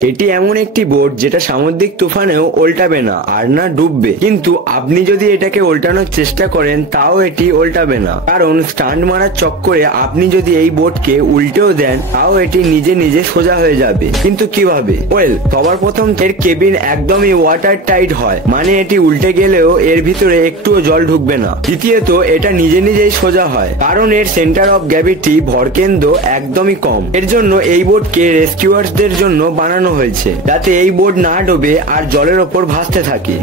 এটি এমন একটি বোট যেটা সামুদ্রিক তুফানেও উল্টাবে না আর না ডুববে, কিন্তু আপনি যদি এটাকে উল্টানোর চেষ্টা করেন তাও এটি উল্টাবে না, কারণ স্টান্ট মারার চক্করে আপনি যদি এই বোটকে উল্টেও দেন তাও এটি নিজে নিজে সোজা হয়ে যাবে। কিন্তু কিভাবে? সবার প্রথম এর কেবিন একদমই ওয়াটার টাইট হয়, মানে এটি উল্টে গেলেও এর ভিতরে একটুও জল ঢুকবে না। দ্বিতীয়ত, এটা নিজে নিজেই সোজা হয় কারণ এর সেন্টার অফ গ্র্যাভিটি ভরকেন্দ্র একদমই কম। এর জন্য এই বোটকে রেস্কিউয়ার্সদের জন্য বানানো হয়েছে, যাতে এই বোট না ডোবে আর জলের ওপর ভাসতে থাকে।